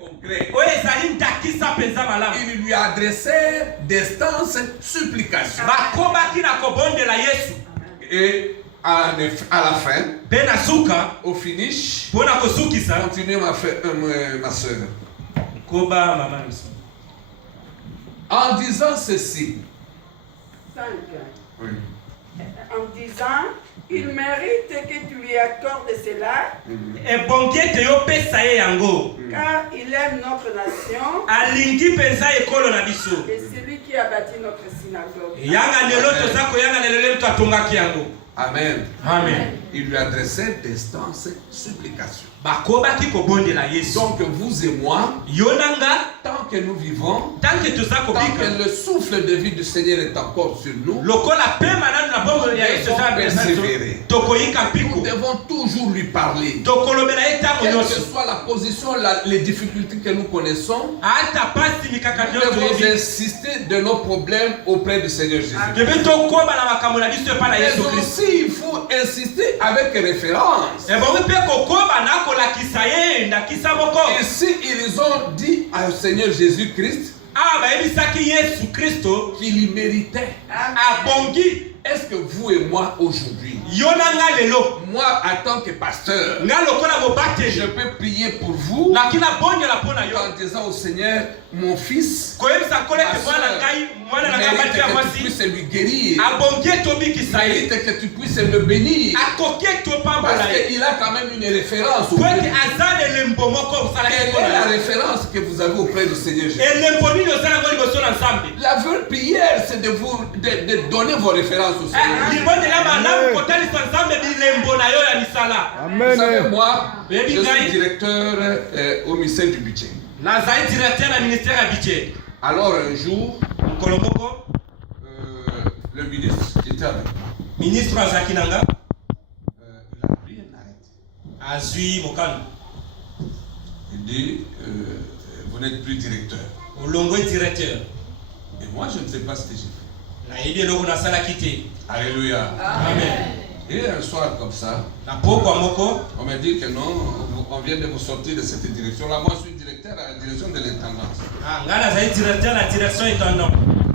concret. Il lui adressait d'instances supplications. Et à la fin, au finish, continuez ma soeur. En disant ceci. 5. Oui. En disant, il mérite que tu lui accordes cela, car il aime notre nation et celui qui a bâti notre synagogue. Amen. Amen. Il lui adressait d'instances supplications. Donc vous et moi, tant que nous vivons, tant que le souffle de vie du Seigneur est encore sur nous, nous devons persévérer. Nous devons toujours lui parler. Quelle que soit la position, les difficultés que nous connaissons, nous devons insister de nos problèmes auprès du Seigneur Jésus. Mais aussi, il faut insister avec référence. Ici, ils ont dit au Seigneur Jésus-Christ qu'il y méritait. Est-ce que vous et moi aujourd'hui, moi en tant que pasteur, je peux prier pour vous en disant au Seigneur, mon fils, mérite que tu puisses lui guérir, mérite que tu puisses le bénir, parce qu'il a quand même une référence. Quelle est la référence que vous avez auprès du Seigneur Jésus? La vraie prière, c'est de donner vos références au Seigneur. Vous savez, moi, je suis directeur au ministère du budget. Alors un jour, le ministre était avec moi. Il a pris un arrêt. Il dit, vous n'êtes plus directeur. Et moi, je ne sais pas ce que j'ai fait. Alléluia. Amen. Et un soir comme ça, on m'a dit que non, on vient de vous sortir de cette direction-là. Moi, je suis directeur à la direction de l'intendance.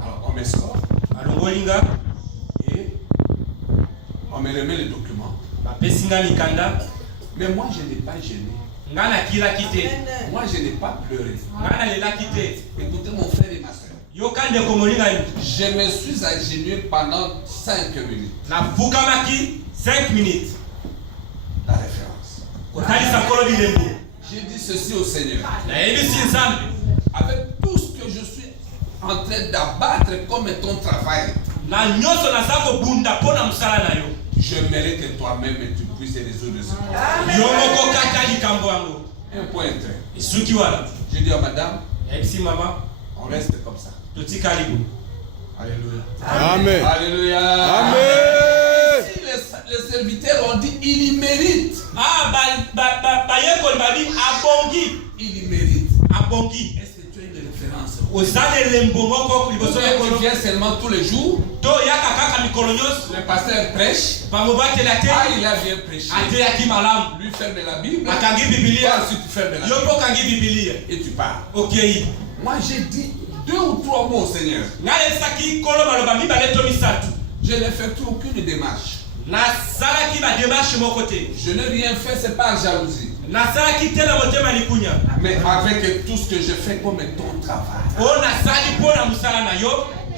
Alors, on me sort. Et on me remet les documents. Mais moi, je n'ai pas gêné. Moi, je n'ai pas pleuré. Écoutez, mon frère et ma soeur. Je me suis agenouillé pendant 5 minutes. 5 minutes. La référence. J'ai dit ceci au Seigneur. Avec tout ce que je suis en train d'abattre comme ton travail, je mérite que toi-même tu puisses résoudre ce problème. Un point très. Je dis à madame, on reste comme ça. Alléluia. Amen. Alléluia. Amen. Si les serviteurs ont dit, il y mérite. Il y mérite. Est-ce que tu as une référence? Tu viens seulement tous les jours. Le pasteur prêche. Il a bien prêché. Lui ferme la Bible. Ensuite tu fermes la Bible. Et tu pars. Moi j'ai dit 2 ou 3 mots au Seigneur. Je n'ai fait aucune démarche. Je n'ai rien fait, c'est pas jalousie. Mais avec tout ce que je fais comme ton travail,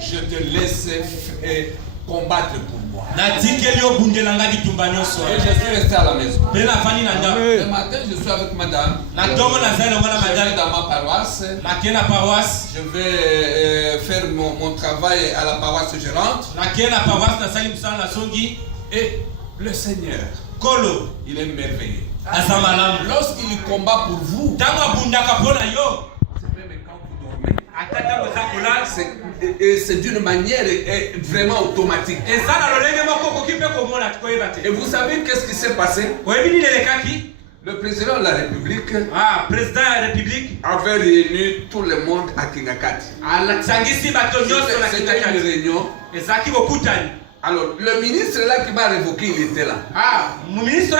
je te laisse combattre pour moi. Et je suis resté à la maison. Le matin, je suis avec madame. Je vais dans ma paroisse. Je vais faire mon travail à la paroisse gérante. Et le Seigneur, il est merveilleux. Lorsqu'il combat pour vous, c'est même quand vous dormez, c'est d'une manière vraiment automatique. Et vous savez qu'est-ce qui s'est passé? Le président de la République avait réuni tout le monde à Kingakati. C'était une réunion Alors, le ministre là qui m'a révoqué, il était là. Moi, j'étais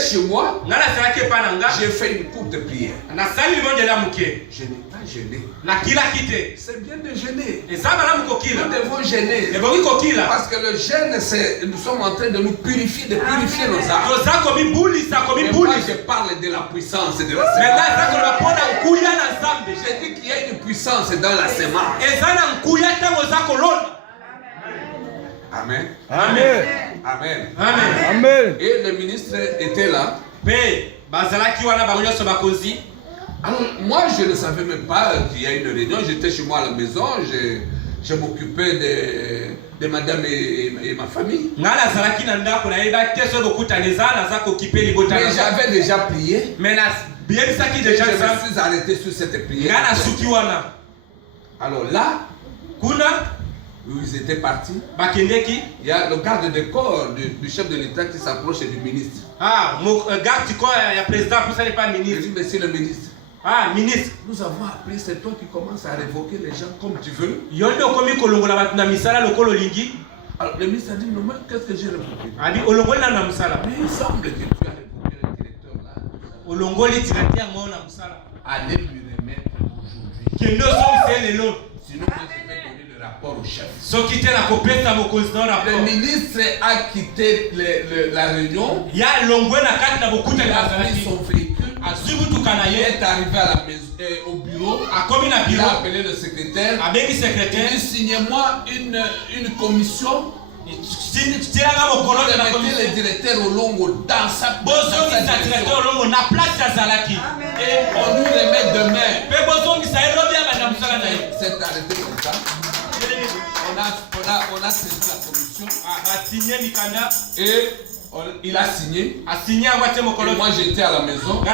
chez moi. J'ai fait une courte prière. Je n'ai pas jeûné. C'est bien de jeûner. Nous devons jeûner. Parce que le jeûne, c'est nous sommes en train de nous purifier, de purifier nos âmes. Moi, je parle de la puissance de la sémence. J'ai dit qu'il y a une puissance dans la sémence. Amen. Amen. Amen. Amen. Et le ministre était là. Alors, moi, je ne savais même pas qu'il y a une réunion. J'étais chez moi à la maison. Je m'occupais de madame et ma famille. Mais j'avais déjà prié. Et je me suis arrêté sur cette prière. Alors là, où ils étaient partis, il y a le garde de corps du chef de l'État qui s'approche du ministre. Il dit, monsieur le ministre, nous avons appris, c'est toi qui commences à révoquer les gens comme tu veux. Alors le ministre a dit, non, mais qu'est-ce que j'ai révoqué? Mais il semble que tu as révoqué le directeur là. Allez lui remettre aujourd'hui. Sinon, moi, je vais donner le rapport au chef. Le ministre a quitté la réunion. Il a pris son véhicule. Il est arrivé à la maison, au bureau. Il a appelé le secrétaire. Il dit, signez-moi une commission. Mettez le directeur Olongo dans sa et on lui remet demain. C'est arrêté comme ça. On a saisi la commission. Et il a signé. Et moi j'étais à la maison. On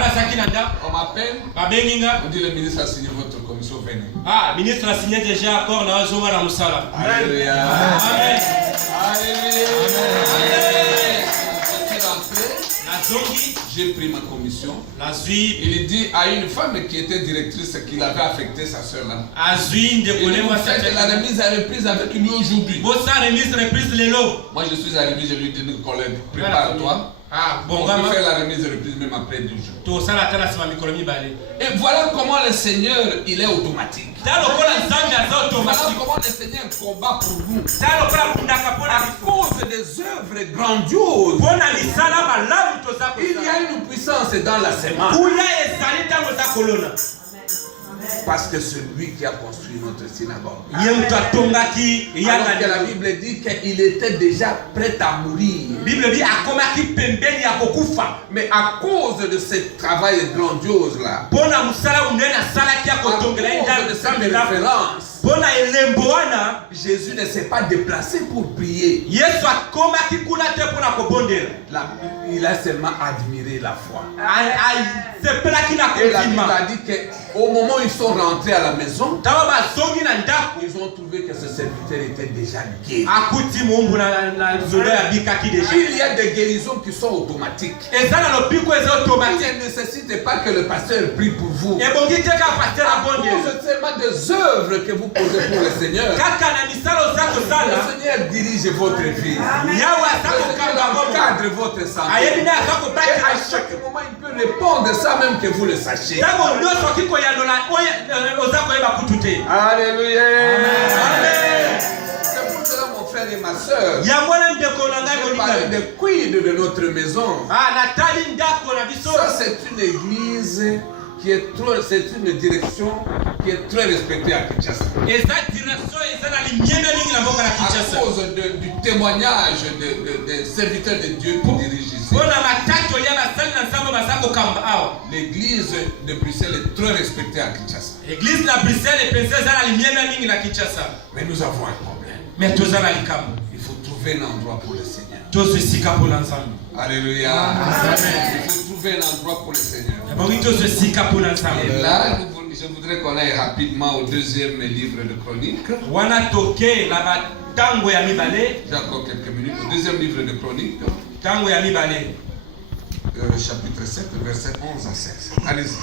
m'appelle. On dit le ministre a signé votre commission, venez. Ministre a signé déjà accord dans la zone à Moussala. Alléluia. Amen. Alléluia. Je suis rentré. J'ai pris ma commission. Il dit à une femme qui était directrice qu'il avait affecté sa soeur là. Il dit, la remise est reprise avec lui aujourd'hui. Moi je suis arrivé, je lui ai dit, collègue, prépare-toi. On va faire la remise et reprise même après 2 jours. Et voilà comment le Seigneur, il est automatique. Voilà comment le Seigneur combat pour vous. À cause des œuvres grandioses, il y a une puissance dans la sémence. Parce que celui qui a construit notre synagogue, alors que la Bible dit qu'il était déjà prêt à mourir, mais à cause de ce travail grandiose là, à cause de cette référence, Jésus ne s'est pas déplacé pour prier. Il a seulement admiré la foi. Et la Bible a dit qu'au moment où ils sont rentrés à la maison, ils ont trouvé que ce serviteur était déjà guéri. Il y a des guérisons qui sont automatiques. Il ne nécessite pas que le pasteur prie pour vous. À cause seulement des œuvres que vous posez pour le Seigneur, le Seigneur dirige votre vie. Le Seigneur cadre votre santé. Et à chaque moment, il peut répondre sans même que vous le sachiez. Alléluia. C'est pour cela, mon frère et ma soeur, je parle de quid de notre maison. Ça, c'est une église qui est trop, c'est une direction qui est très respectée à Kinshasa. À cause du témoignage des serviteurs de Dieu qui dirigent ici. L'église de Bruxelles est très respectée à Kinshasa. Mais nous avons un problème. Il faut trouver un endroit pour le Seigneur. Alléluia. Il faut trouver un endroit pour le Seigneur. Et là, je voudrais qu'on aille rapidement au 2e livre de Chroniques. J'ai encore quelques minutes. Au 2e livre de Chroniques. Chapitre 7, versets 11 à 16. Allez-y.